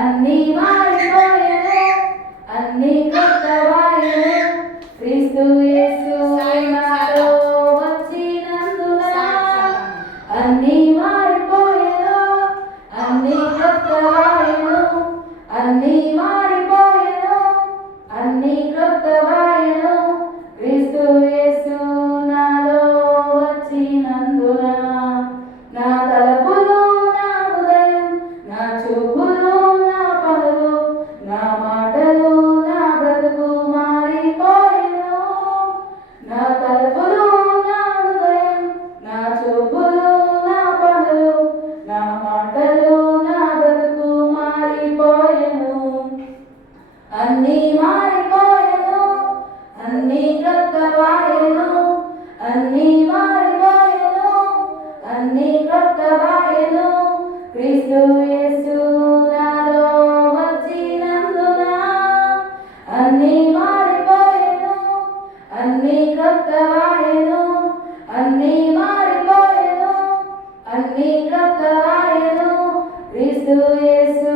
అన్ని మారిపోయెను, అన్ని కొత్తవాయెను, క్రీస్తు యేసు నాలో వచ్చినందున. అన్ని మారిపోయెను, అన్ని కొత్తవాయెను, అన్ని మారిపోయెను, అన్ని కొత్తవాయెను, క్రీస్తు యేసు నాలో వచ్చినందున. నా తలపులు, నా హృదయం, నా చూపులు, నా పనులు, నా మాటలు, నా బ్రతుకు మారిపోయెను. నా తలపులు, నా హృదయం, నా చూపులు, నా పనులు, నా మాటలు, నా బ్రతుకు మారిపోయెను. అన్నీ మారిపోయెను, అన్నీ క్రొత్తవాయెను, అన్నీ మారిపోయెను, అన్నీ క్రొత్తవాయెను, క్రీస్తు యేసు నాలో వచ్చినందున. అన్నీ మారిపోయెను, అన్నీ క్రొత్తవాయెను, అన్నీ మారిపోయెను, అన్నీ క్రొత్తవాయెను, క్రీస్తు యేసు